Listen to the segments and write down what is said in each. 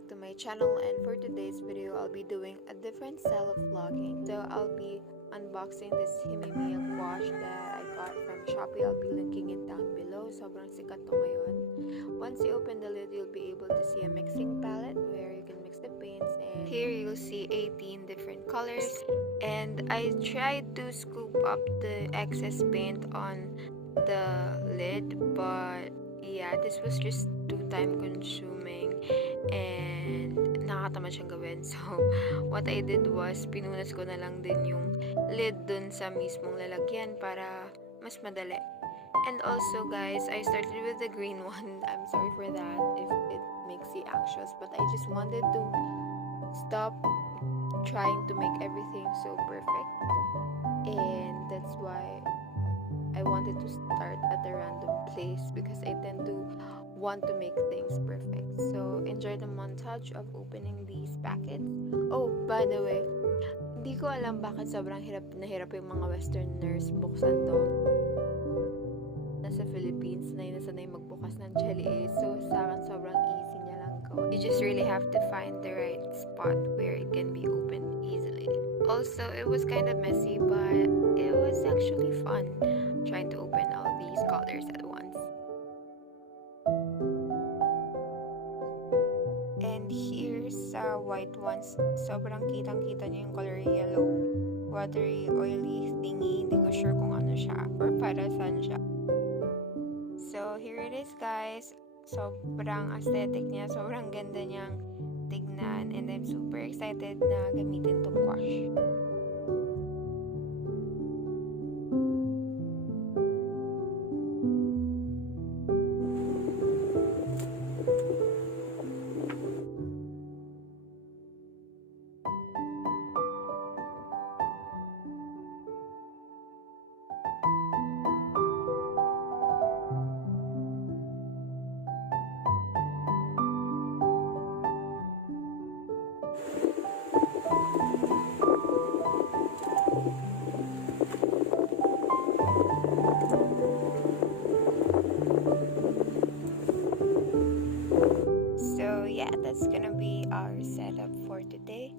back to my channel, and for today's video I'll be doing a different style of vlogging. So I'll be unboxing this Himi Miya Gouache that I got from Shopee. I'll be linking it down below. Sobrang sikat to ngayon. Once you open the lid, you'll be able to see a mixing palette where you can mix the paints, and here you'll see 18 different colors. And I tried to scoop up the excess paint on the lid, but yeah, this was just too time consuming and nakatamad siyang gawin. So what I did was pinunas ko na lang din yung lid dun sa mismong lalagyan para mas madali. And also guys, I started with the green one. I'm sorry for that if it makes you anxious, but I just wanted to stop trying to make everything so perfect, and that's why I wanted to start at a random place because I tend to want to make things perfect. So enjoy the montage of opening these packets. Oh, by the way, hindi ko alam bakit sobrang hirap na hirap yung mga westerners buksan to. Nasa Philippines na sanay magbukas ng jelly, so sa akin sobrang easy niya lang go. You just really have to find the right spot where it can be opened easily. Also, it was kind of messy, but it was actually fun trying to open all these colors at once. And here's white ones. Sobrang kitang-kita niyo yung color yellow. Watery, oily thingy. Hindi ko sure kung ano siya or para saan siya. So, here it is guys. Sobrang aesthetic niya. Sobrang ganda niyang tignan. And I'm super excited na gamitin tong gouache. So yeah, that's gonna be our setup for today.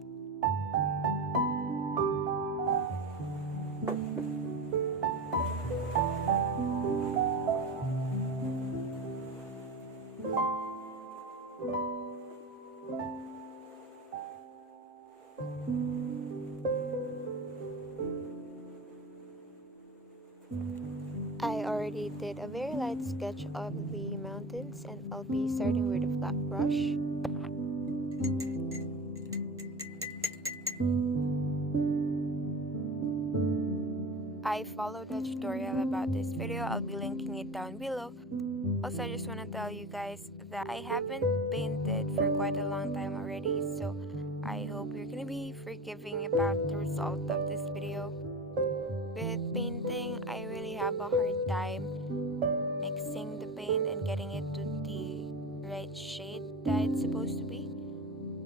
I already did a very light sketch of the mountains, and I'll be starting with a flat brush. I followed a tutorial about this video. I'll be linking it down below. Also, I just want to tell you guys that I haven't painted for quite a long time already, so I hope you're gonna be forgiving about the result of this video. With painting, I really have a hard time mixing the paint and getting it to the right shade that it's supposed to be.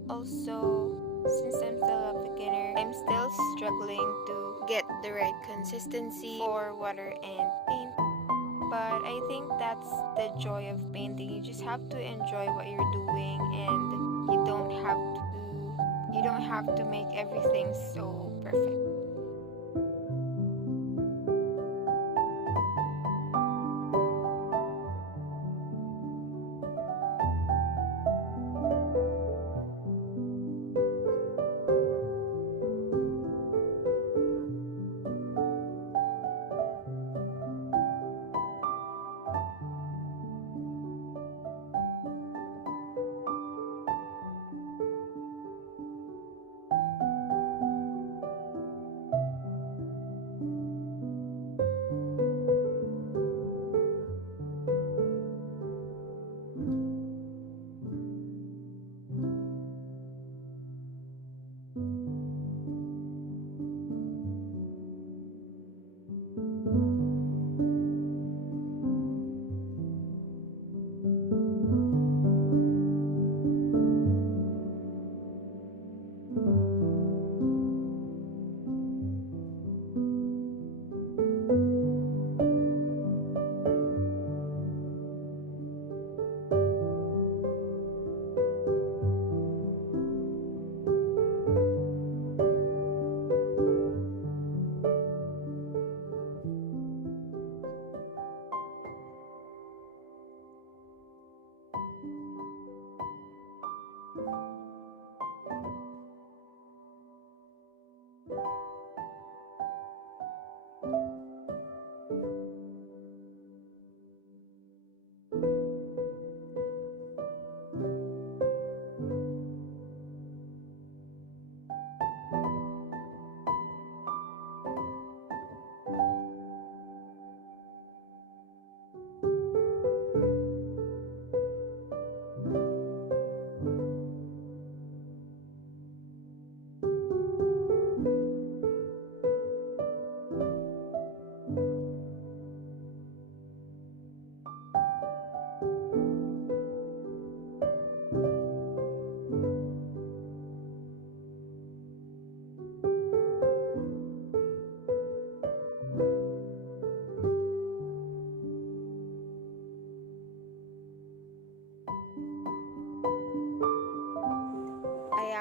Also, since I'm still a beginner, I'm still struggling to get the right consistency for water and paint. But I think that's the joy of painting. You just have to enjoy what you're doing, and you don't have to make everything so perfect.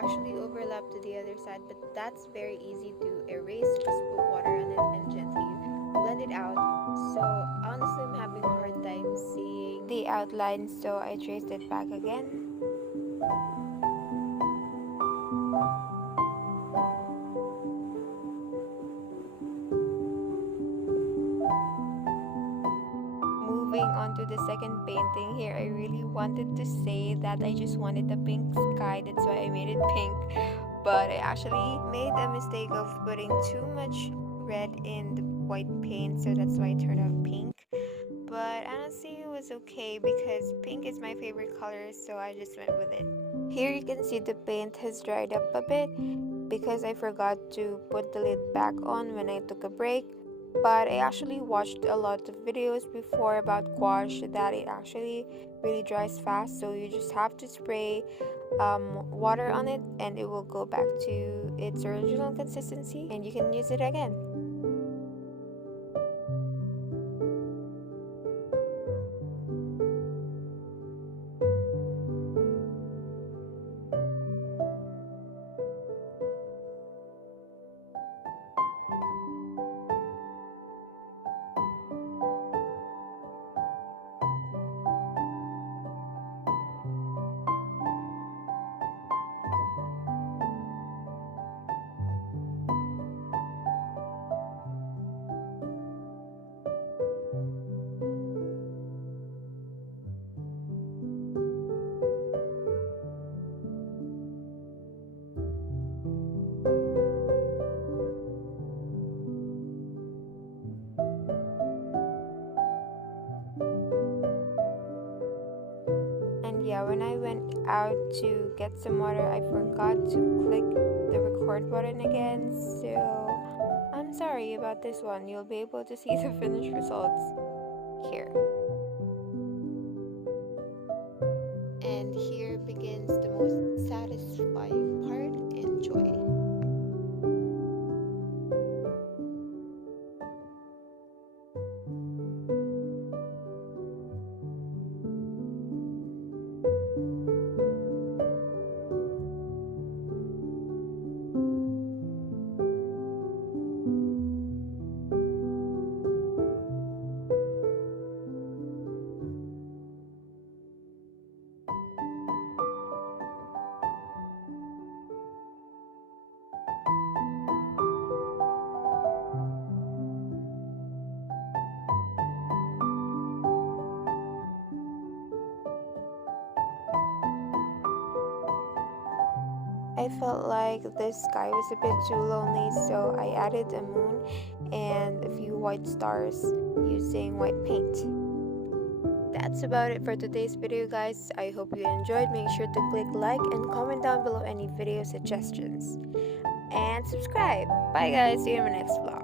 actually overlap to the other side, but that's very easy to erase. Just put water on it and gently blend it out. So honestly, I'm having a hard time seeing the outline, so I traced it back again. Moving on to the second painting here, I really wanted to say that I just wanted a pink sky, that's why I made it pink, but I actually made a mistake of putting too much red in the white paint, so that's why it turned out pink. But honestly, it was okay because pink is my favorite color, so I just went with it. Here you can see the paint has dried up a bit because I forgot to put the lid back on when I took a break. But I actually watched a lot of videos before about gouache that it actually really dries fast, so you just have to spray water on it and it will go back to its original consistency and you can use it again. And yeah, when I went out to get some water, I forgot to click the record button again. So I'm sorry about this one. You'll be able to see the finished results here. And here begins the most satisfying part. Enjoy. I felt like the sky was a bit too lonely, so I added a moon and a few white stars using white paint. That's about it for today's video, guys. I hope you enjoyed. Make sure to click like and comment down below any video suggestions. And subscribe. Bye guys, see you in my next vlog.